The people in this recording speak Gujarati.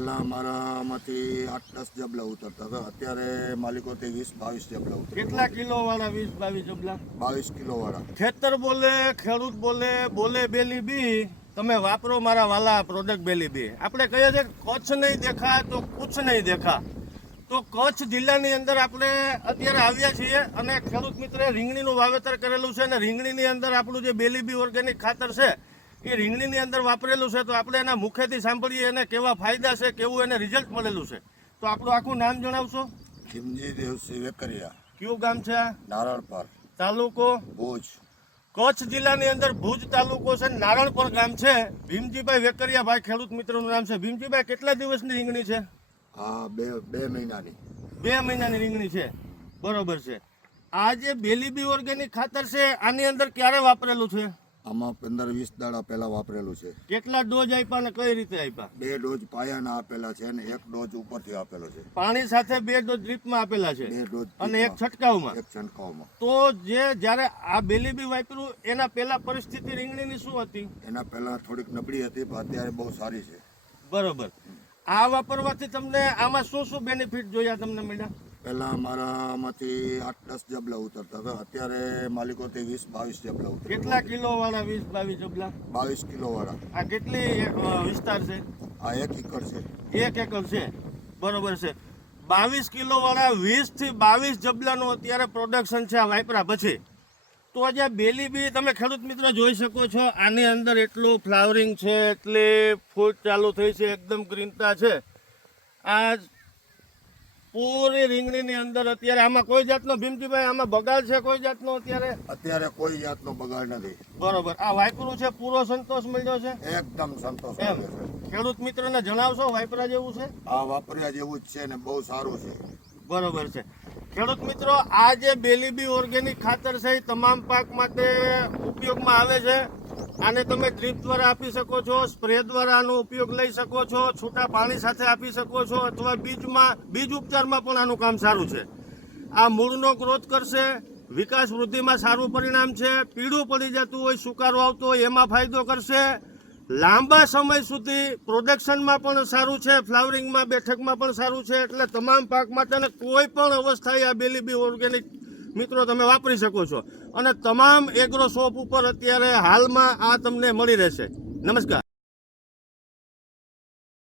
પહેલા મારામાંથી 8-10 જબલા ઉતરતા હતા, અત્યારે માલિકોથી 20-22 જબલા ઉતરે. કેટલા કિલો વાળા 20-22 જબલા? 22 કિલો વાળા. ખેતર બોલે, ખેડૂત બોલે, બોલે બેલી બી, તમે વાપરો મારા વાલા પ્રોડક્ટ બેલી બી. આપણે કહીએ છીએ કચ્છ નહીં દેખા તો કુછ નહીં દેખા. તો કચ્છ જિલ્લાની અંદર આપણે અત્યારે આવ્યા છીએ અને ખેડૂત મિત્રે રીંગણીનું વાવેતર કરેલું છે અને રીંગણીની અંદર આપણું જે બેલી બી ઓર્ગેનિક ખાતર છે એ રીંગણીની અંદર વાપરેલું છે. તો આપણે એના મુખેથી સાંભળીએ એને કેવા ફાયદા છે, કેવું એને રિઝલ્ટ મળેલું છે. તો આપણું આખું નામ જણાવશો? ખીમજી દેવસિંહ વેકરિયા. કયું ગામ છે આ? નારણપર, તાલુકો? ભુજ. કચ્છ જિલ્લાની અંદર ભુજ તાલુકો છે, નારણપર ગામ છે. ભીમજીભાઈ વેકરિયા ભાઈ ખેડૂત મિત્રનું નામ છે. ભીમજીભાઈ, કેટલા દિવસની રીંગણી છે? હા, બે મહિનાની. 2 મહિનાની રીંગણી છે, બરોબર છે. આ જે બેલી બી ઓર્ગેનિક ખાતર છે આની અંદર ક્યારે વાપરેલું છે? આમાં 15-20 દાડા પહેલા વાપરેલું છે. કેટલા ડોઝ આપ્યા ને કઈ રીતે આપ્યા? 2 ડોઝ પાયાના આપેલા છે અને 1 ડોઝ ઉપરથી આપેલો છે. પાણી સાથે 2 ડોઝ ડ્રીપમાં આપેલા છે 2 ડોઝ અને 1 છંટકાવમાં. 1 છંટકાવમાં. તો જ્યારે આ બેલી બી વાપર્યું એના પહેલા પરિસ્થિતિ રીંગણીની શું હતી? એના પહેલા થોડીક નબળી હતી, પણ અત્યારે બહુ સારી છે. બરોબર. આ વાપરવાથી તમને આમાં શું શું બેનિફિટ જોયા તમને મળ્યા? પહેલા મારામાંથી 8-10 જબલા ઉતરતા હતા, અત્યારે માલિકોથી 20-22 જબલા ઉતરે. કેટલા કિલો વાળા 20-22 જબલા? 22 કિલો વાળા. આ કેટલી વિસ્તાર છે? આ 1 એકર છે. 1 એકર છે, બરોબર છે. 22 કિલો વાળા 20 થી 22 જબલાનું અત્યારે પ્રોડક્શન છે આ વાપરા પછી. તો આજે બેલી બી તમે ખેડૂત મિત્ર જોઈ શકો છો, આની અંદર એટલું ફ્લાવરિંગ છે, એટલે ફૂટ ચાલુ થઈ છે, એકદમ ગ્રીનતા છે. આ પૂરી રીંગણીની અંદર અત્યારે આમાં કોઈ જાતનો, ભીમજીભાઈ આમાં બગાડ છે કોઈ જાતનો અત્યારે કોઈ જાતનો બગાડ નથી. બરોબર. આ વાપરું છે, પૂરો સંતોષ મળ્યો છે? એકદમ સંતોષ એમ મળ્યો છે. ખેડૂત મિત્રને જણાવશો વાપરા જેવું છે? આ વાપર્યા જેવું જ છે ને બહુ સારું છે. બરોબર છે. ખેડૂત મિત્રો, આ જે બેલી બી ઓર્ગેનિક ખાતર છે એ તમામ પાક માટે ઉપયોગમાં આવે છે. આને તમે ડ્રીપ દ્વારા આપી શકો છો, સ્પ્રે દ્વારા આનો ઉપયોગ લઈ શકો છો, છૂટા પાણી સાથે આપી શકો છો, અથવા બીજ ઉપચારમાં પણ આનું કામ સારું છે. આ મૂળનો ગ્રોથ કરશે, વિકાસ વૃદ્ધિમાં સારું પરિણામ છે. પીળું પડી જતું હોય, સુકારો આવતો હોય એમાં ફાયદો કરશે. લાંબા સમય સુધી પ્રોડક્શનમાં પણ સારું છે, ફ્લાવરિંગમાં, બેઠકમાં પણ સારું છે. એટલે તમામ પાક માટે કોઈ પણ અવસ્થાએ આ બેલી બી ઓર્ગેનિક મિત્રો તમે વાપરી શકો છો. અને તમામ એગ્રો શોપ ઉપર અત્યારે હાલમાં આ તમને મળી રહેશે. નમસ્કાર.